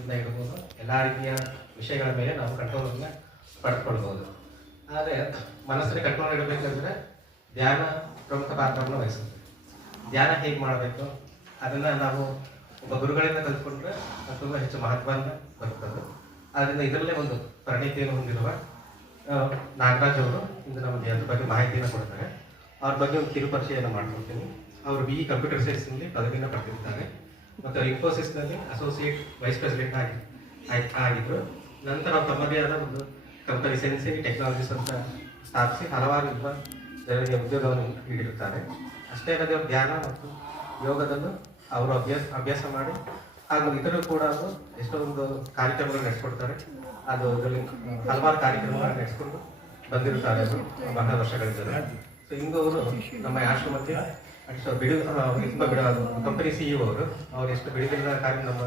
ಇಂದ ಇಡ್ಬೋದು, ಎಲ್ಲ ರೀತಿಯ ವಿಷಯಗಳ ಮೇಲೆ ನಾವು ಕಂಟ್ರೋಲನ್ನು ಪಡೆದುಕೊಳ್ಬೋದು. ಆದರೆ ಮನಸ್ಸಲ್ಲಿ ಕಂಟ್ರೋಲ್ ಇಡಬೇಕಂದ್ರೆ ಧ್ಯಾನ ಪ್ರಮುಖ ಪಾತ್ರವನ್ನು ವಹಿಸುತ್ತೆ. ಧ್ಯಾನ ಹೇಗೆ ಮಾಡಬೇಕು ಅದನ್ನು ನಾವು ಒಬ್ಬ ಗುರುಗಳಿಂದ ಕಲ್ತ್ಕೊಂಡ್ರೆ ಅದು ತುಂಬ ಹೆಚ್ಚು ಮಹತ್ವವನ್ನು ಬರುತ್ತದೆ. ಆದ್ದರಿಂದ ಇದರಲ್ಲೇ ಒಂದು ಪರಿಣಿತಿಯನ್ನು ಹೊಂದಿರುವ ನಾಗರಾಜ್ ಅವರು ಇಂದು ನಮಗೆ ಅದ್ರ ಬಗ್ಗೆ ಮಾಹಿತಿಯನ್ನು ಕೊಡ್ತಾರೆ. ಅವ್ರ ಬಗ್ಗೆ ಒಂದು ಕಿರು ಪರಿಚಯವನ್ನು ಮಾಡ್ಕೊಡ್ತೀನಿ. ಅವರು BE ಕಂಪ್ಯೂಟರ್ ಸೈನ್ಸ್ನಲ್ಲಿ ಪದವಿಯನ್ನು ಪಡೆದಿದ್ದಾರೆ ಮತ್ತು ಇನ್ಫೋಸಿಸ್ನಲ್ಲಿ ಅಸೋಸಿಯೇಟ್ ವೈಸ್ ಪ್ರೆಸಿಡೆಂಟ್ ಆಗಿದ್ದರು. ನಂತರ ಅವ್ರು ತಮ್ಮದೇ ಆದ ಒಂದು ಕಂಪನಿ ಸೆನ್ಸಿಟಿ ಟೆಕ್ನಾಲಜೀಸ್ ಅಂತ ಸ್ಥಾಪಿಸಿ ಹಲವಾರು ಜನರಿಗೆ ಉದ್ಯೋಗವನ್ನು ನೀಡಿರುತ್ತಾರೆ. ಅಷ್ಟೇ ಅಲ್ಲದೆ ಅವರು ಧ್ಯಾನ ಮತ್ತು ಯೋಗದನ್ನು ಅವರು ಅಭ್ಯಾಸ ಮಾಡಿ ಹಾಗೂ ಇತರರು ಕೂಡ ಎಷ್ಟೊಂದು ಕಾರ್ಯಕ್ರಮಗಳು ನಡೆಸ್ಕೊಡ್ತಾರೆ. ಅದು ಇದರಲ್ಲಿ ಹಲವಾರು ಕಾರ್ಯಕ್ರಮಗಳನ್ನು ನಡೆಸ್ಕೊಂಡು ಬಂದಿರುತ್ತಾರೆ ಅವರು ಬಹಳ ವರ್ಷಗಳಿಂದ. ಸೊ ಇಂದು ಅವರು ನಮ್ಮ ಆಶ್ರಮಕ್ಕೆ ಕಂಪನಿ CEO ಅವರು ಎಷ್ಟು ಬಿಡುಗಡೆ ನಮ್ಮ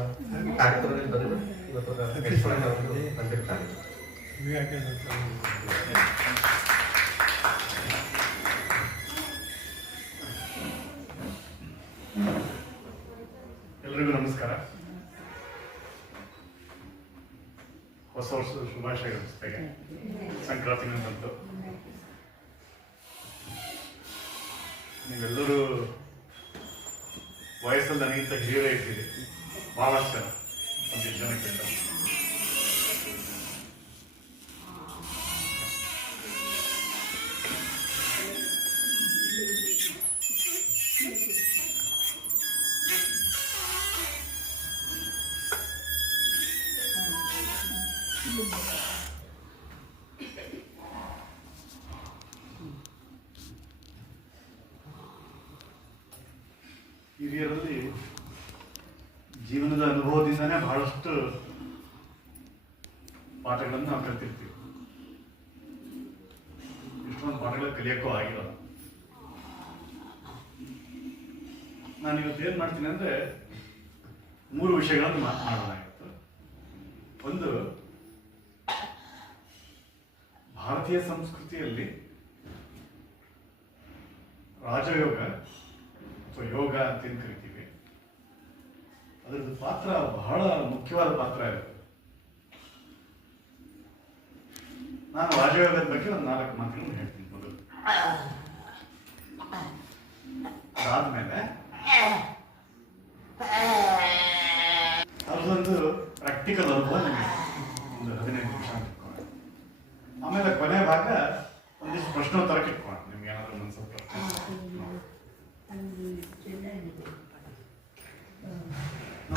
ಕಾರ್ಯಕ್ರಮದಲ್ಲಿ ಬಂದು ಇವತ್ತು ನಡೆಸ್ಕೊಂಡು ಬಂದಿರ್ತಾರೆ. ಎಲ್ಲರಿಗೂ ನಮಸ್ಕಾರ. ಹೊಸ ವರ್ಷದ ಶುಭಾಶಯಗಳು. ಜೊತೆಗೆ ಸಂಕ್ರಾಂತಿ ಬಂತು. ನೀವೆಲ್ಲರೂ ವಯಸ್ಸಲ್ಲಿ ನನಗಿಂತ ಹಿರಿಯರೇ ಇದ್ದೀರಿ, ಬಹಳಷ್ಟು ಜನ, ಒಂದಿಷ್ಟು ಜನಕ್ಕಿಂತ. ಹಿರಿಯರಲ್ಲಿ ಜೀವನದ ಅನುಭವದಿಂದನೇ ಬಹಳಷ್ಟು ಪಾಠಗಳನ್ನು ನಾವು ಕಲ್ತಿರ್ತೀವಿ. ಇಷ್ಟೊಂದು ಪಾಠಗಳು ಕಲಿಯೋಕ್ಕೂ ಆಗಿಲ್ಲ. ನಾನು ಇವತ್ತೇನು ಮಾಡ್ತೀನಿ ಅಂದರೆ 3 ವಿಷಯಗಳನ್ನು ಮಾತನಾಡಲಾಗಿತ್ತು. ಒಂದು, ಭಾರತೀಯ ಸಂಸ್ಕೃತಿಯಲ್ಲಿ ರಾಜಯೋಗ ಅಥವಾ ಯೋಗ ಅಂತ ಏನು ಕರಿತೀವಿ, ಅದರದ್ದು ಪಾತ್ರ ಬಹಳ ಮುಖ್ಯವಾದ ಪಾತ್ರ ಇರುತ್ತೆ. ನಾನು ರಾಜಯೋಗದ ಬಗ್ಗೆ ಒಂದು 4 ಮಾತುಗಳನ್ನು ಹೇಳ್ತೀನಿ ಮೊದಲು. ಅದಾದ್ಮೇಲೆ ಅದೊಂದು ಪ್ರಾಕ್ಟಿಕಲ್ ಅನುಭವ ನನಗೆ ಒಂದು 15 ನಿಮಿಷ ಇಟ್ಕೊಂಡು, ಆಮೇಲೆ ಕೊನೆ ಭಾಗ ಒಂದಿಷ್ಟು ಪ್ರಶ್ನೋತ್ತರಕ್ಕೆ ಇಟ್ಕೊಂಡು ನಿಮ್ಗೆ ಏನಾದರೂ ಒಂದು ಸ್ವಲ್ಪ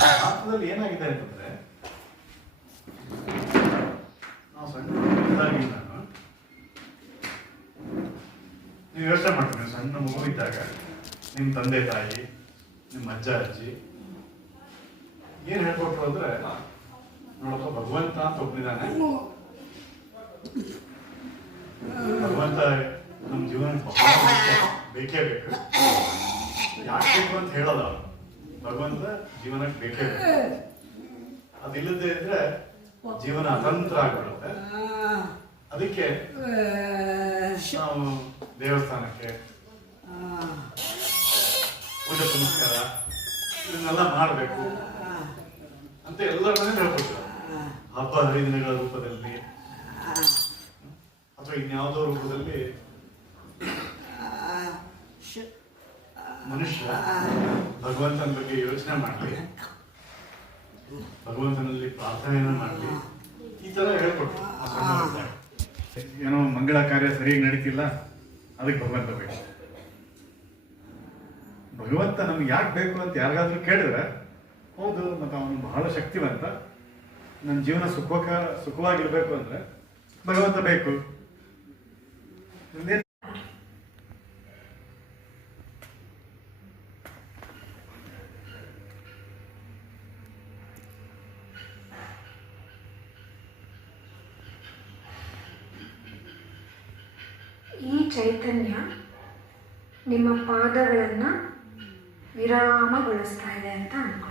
ಭಾರತದಲ್ಲಿ ಏನಾಗಿದೆ ಅಂತಂದ್ರೆ, ನಾವು ಸಣ್ಣ ನಾನು ನೀವು ಯೋಚನೆ ಮಾಡ್ತೀನಿ, ಸಣ್ಣ ಮಗು ಇದ್ದಾಗ ನಿಮ್ಮ ತಂದೆ ತಾಯಿ, ನಿಮ್ಮ ಅಜ್ಜ ಅಜ್ಜಿ ಏನ್ ಹೇಳ್ಕೊಟ್ರು ಅಂದ್ರೆ, ನೋಡಪ್ಪ ಭಗವಂತ ಅಂತ ಒಬ್ಬನಿದ್ದಾನೆ, ಭಗವಂತ ನಮ್ಮ ಜೀವನ ಬೇಕೇ ಬೇಕು. ಯಾಕೆ ಬೇಕು ಅಂತ ಹೇಳೋದ, ಭಗವಂತ ಜೀವನಕ್ಕೆ ಬೇಕೇ ಬೇಕು. ಅದಿಲ್ಲದೆ ಇದ್ರೆ ಜೀವನ ಅತಂತ್ರ ಆಗ್ಬಿಡುತ್ತೆ. ಅದಕ್ಕೆ ನಾವು ದೇವಸ್ಥಾನಕ್ಕೆ ಪೂಜೆ ಪುನಸ್ಕಾರ ಇದನ್ನೆಲ್ಲ ಮಾಡಬೇಕು ಅಂತ ಎಲ್ಲರ ಮನೆ ಹೇಳ್ಕೊಡ್ತಾರೆ. ಹಬ್ಬ ಹರಿದಿನಗಳ ರೂಪದಲ್ಲಿ ಅಥವಾ ಇನ್ಯಾವುದೋ ರೂಪದಲ್ಲಿ ಮನುಷ್ಯ ಭಗವಂತನ ಬಗ್ಗೆ ಯೋಚನೆ ಮಾಡಲಿ, ಭಗವಂತನಲ್ಲಿ ಪ್ರಾರ್ಥನೆಯನ್ನು ಮಾಡಲಿ, ಈ ತರ ಹೇಳ್ಕೊಟ್ರು. ಏನೋ ಮಂಗಳ ಕಾರ್ಯ ಸರಿಯಾಗಿ ನಡೀತಿಲ್ಲ, ಅದಕ್ಕೆ ಭಗವಂತ ಬೇಕು. ಭಗವಂತ ನಮ್ಗೆ ಯಾಕೆ ಬೇಕು ಅಂತ ಯಾರಿಗಾದ್ರೂ ಕೇಳಿದ್ರೆ, ಹೌದು ಮತ್ತು ಅವನು ಬಹಳ ಶಕ್ತಿವಂತ, ನನ್ನ ಜೀವನ ಸುಖವಾಗಿರ್ಬೇಕು ಅಂದ್ರೆ ಭಗವಂತ ಬೇಕು. ಈ ಚೈತನ್ಯ ನಿಮ್ಮ ಪಾದಗಳನ್ನು ವಿರಾಮಗೊಳಿಸ್ತಾ ಇದೆ ಅಂತ ಅನ್ಕೊಳ್ಳಿ.